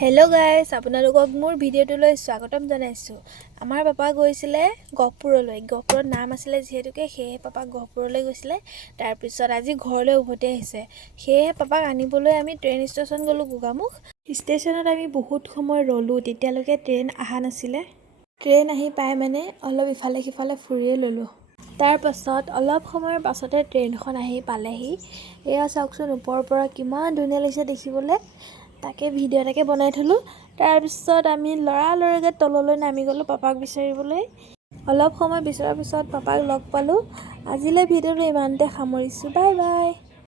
Hello' guys, আপোনালোকক মোৰ ভিডিঅ'টোলৈ স্বাগতম জনাইছোঁ। আমাৰ পাপা গৈছিলে গহপুৰলৈ। গহপুৰত নাম আছিলে যিহেতুকে সেয়েহে পাপাক গহপুৰলৈ গৈছিলে। তাৰপিছত আজি ঘৰলৈ উভতি আহিছে। সেয়েহে পাপাক আনিবলৈ আমি ট্ৰেইন ষ্টেচন গ'লোঁ গোগামুখ। ষ্টেচনত আমি বহুত সময় ৰ'লোঁ, তেতিয়ালৈকে ট্ৰেইন অহা নাছিলে। ট্ৰেইন আহি পাই মানে অলপ ইফালে সিফালে ফুৰিয়ে ল'লোঁ। তাৰ পাছত অলপ সময়ৰ পাছতে ট্ৰেইনখন আহি পালেহি। এয়া চাওকচোন, ওপৰৰ পৰা কিমান ধুনীয়া লাগিছে দেখিবলৈ। তাকে ভিডিঅ' এটাকে বনাই থলোঁ। তাৰপিছত আমি লৰালৰিকৈ তললৈ নামি গ'লোঁ পাপাক বিচাৰিবলৈ। অলপ সময় বিচৰাৰ পিছত পাপাক লগ পালোঁ। আজিলৈ ভিডিঅ'টো ইমানতে সামৰিছোঁ। Bye bye.